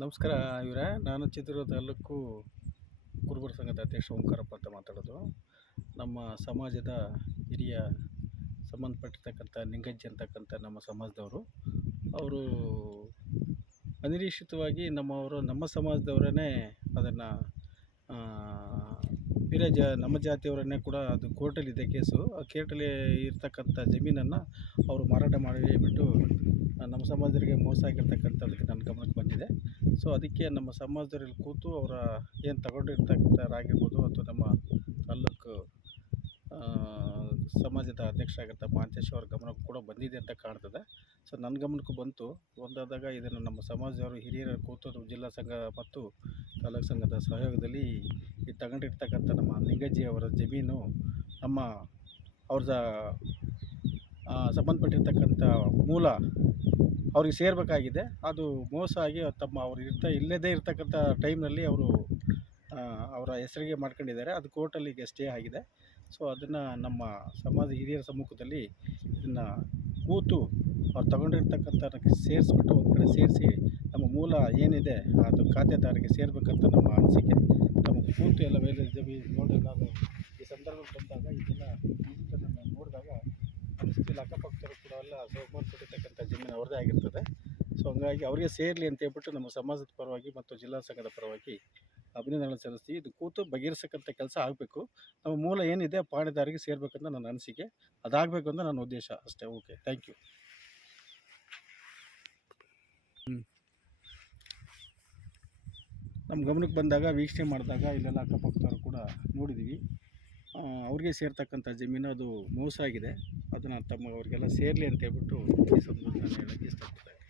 ನಮಸ್ಕಾರ ಇವರೇ. ನಾನು ಚಿತ್ರದುರ್ಗ ತಾಲೂಕು ಕುರುಬರ ಸಂಘದ ಅಧ್ಯಕ್ಷ ಓಂಕಾರಪ್ಪ ಅಂತ ಮಾತಾಡೋದು. ನಮ್ಮ ಸಮಾಜದ ಹಿರಿಯ ಸಂಬಂಧಪಟ್ಟಿರ್ತಕ್ಕಂಥ ನಿಂಗಜ್ಜಿ ಅಂತಕ್ಕಂಥ ನಮ್ಮ ಸಮಾಜದವರು. ಅವರು ಅನಿರೀಕ್ಷಿತವಾಗಿ ನಮ್ಮವರು, ನಮ್ಮ ಸಮಾಜದವರೇ ಅದನ್ನು ಬೇರೆ ಜ, ನಮ್ಮ ಜಾತಿಯವರನ್ನೇ ಕೂಡ ಅದು ಕೋರ್ಟಲ್ಲಿದೆ ಕೇಸು. ಆ ಕೇರ್ಟಲ್ಲಿ ಇರ್ತಕ್ಕಂಥ ಜಮೀನನ್ನು ಅವರು ಮಾರಾಟ ಮಾಡಿಬಿಟ್ಟು ನಮ್ಮ ಸಮಾಜದವರಿಗೆ ಮೋಸ ಆಗಿರ್ತಕ್ಕಂಥದ್ದಕ್ಕೆ ನನ್ನ ಗಮನಕ್ಕೆ ಸೊ ಅದಕ್ಕೆ ನಮ್ಮ ಸಮಾಜದಲ್ಲಿ ಕೂತು ಅವರ ಏನು ತಗೊಂಡಿರ್ತಕ್ಕಂಥವ್ರಾಗಿರ್ಬೋದು ಅಥವಾ ನಮ್ಮ ತಾಲೂಕು ಸಮಾಜದ ಅಧ್ಯಕ್ಷರಾಗಿರ್ತ ಮಾಂತೇಶ್ ಅವ್ರ ಗಮನಕ್ಕೆ ಕೂಡ ಬಂದಿದೆ ಅಂತ ಕಾಣ್ತದೆ. ಸೊ ನನ್ನ ಗಮನಕ್ಕೂ ಬಂತು. ಒಂದಾದಾಗ ಇದನ್ನು ನಮ್ಮ ಸಮಾಜದವರು ಹಿರಿಯರು ಕೂತು ಜಿಲ್ಲಾ ಸಂಘ ಮತ್ತು ತಾಲೂಕು ಸಂಘದ ಸಹಯೋಗದಲ್ಲಿ ಈ ತಗೊಂಡಿರ್ತಕ್ಕಂಥ ನಮ್ಮ ನಿಂಗಜ್ಜಿ ಅವರ ಜಮೀನು ನಮ್ಮ ಅವ್ರದ ಸಂಬಂಧಪಟ್ಟಿರ್ತಕ್ಕಂಥ ಮೂಲ ಅವ್ರಿಗೆ ಸೇರಬೇಕಾಗಿದೆ. ಅದು ಮೋಸ ಆಗಿ ತಮ್ಮ ಅವ್ರು ಇರ್ತ, ಇಲ್ಲದೇ ಇರ್ತಕ್ಕಂಥ ಟೈಮ್ನಲ್ಲಿ ಅವರು ಅವರ ಹೆಸರಿಗೆ ಮಾಡ್ಕೊಂಡಿದ್ದಾರೆ. ಅದು ಕೋರ್ಟಲ್ಲಿ ಈಗ ಸ್ಟೇ ಆಗಿದೆ. ಸೊ, ಅದನ್ನು ನಮ್ಮ ಸಮಾಜ, ಹಿರಿಯರ ಸಮ್ಮುಖದಲ್ಲಿ ಇದನ್ನು ಕೂತು ಅವ್ರು ತಗೊಂಡಿರ್ತಕ್ಕಂಥ ಸೇರಿಸ್ಬಿಟ್ಟು ಒಂದು ಕಡೆ ಸೇರಿಸಿ, ನಮ್ಮ ಮೂಲ ಏನಿದೆ ಅದು ಖಾತೆದಾರರಿಗೆ ಸೇರಬೇಕಂತ ನಮ್ಮ ಅನಿಸಿಕೆ. ನಮ್ಮ ಕೂತು ಎಲ್ಲ ಮೇಲೆ ಜಮೀನು ನೋಡಿ ನಾನು ಈ ಸಂದರ್ಭಕ್ಕೆ ಬಂದಾಗ ಇದೆಲ್ಲ ನೋಡಿದಾಗ ಅಕ್ಕಪಕ್ಕದವರು ಕೂಡ ಎಲ್ಲ ಸಂಬಂಧಪಟ್ಟಿರ್ತಕ್ಕಂಥ ಜಮೀನು ಅವ್ರದ್ದೇ ಆಗಿರ್ತದೆ. ಸೊ ಹಂಗಾಗಿ ಅವರಿಗೆ ಸೇರಲಿ ಅಂತ ಹೇಳ್ಬಿಟ್ಟು ನಮ್ಮ ಸಮಾಜದ ಪರವಾಗಿ ಮತ್ತು ಜಿಲ್ಲಾ ಸಂಘದ ಪರವಾಗಿ ಅಭಿನಂದನೆ ಸಲ್ಲಿಸ್ತೀವಿ. ಇದು ಕೂತು ಬಗೆಹರಿಸಕ್ಕಂಥ ಕೆಲಸ ಆಗಬೇಕು. ನಮ್ಮ ಮೂಲ ಏನಿದೆ ಪಾಣಿದಾರಿಗೆ ಸೇರಬೇಕಂತ ನನ್ನ ಅನಿಸಿಕೆ. ಅದಾಗಬೇಕು ಅಂತ ನನ್ನ ಉದ್ದೇಶ ಅಷ್ಟೇ. ಓಕೆ ಥ್ಯಾಂಕ್ ಯು ನಮ್ಮ ಗಮನಕ್ಕೆ ಬಂದಾಗ, ವೀಕ್ಷಣೆ ಮಾಡಿದಾಗ ಇಲ್ಲೆಲ್ಲ ಅಕ್ಕಪಕ್ಕದವ್ರು ಕೂಡ ನೋಡಿದ್ದೀವಿ ಅವ್ರಿಗೆ ಸೇರ್ತಕ್ಕಂಥ ಜಮೀನು ಅದು ಮೋಸ ಆಗಿದೆ. ಅದನ್ನು ತಮ್ಮ ಅವ್ರಿಗೆಲ್ಲ ಸೇರಲಿ ಅಂತ ಹೇಳ್ಬಿಟ್ಟು ಈ ಸಂದರ್ಭದಲ್ಲಿ ಹೇಳಕ್ಕೆ ಇಷ್ಟಪಡ್ತಾ ಇದ್ದೀನಿ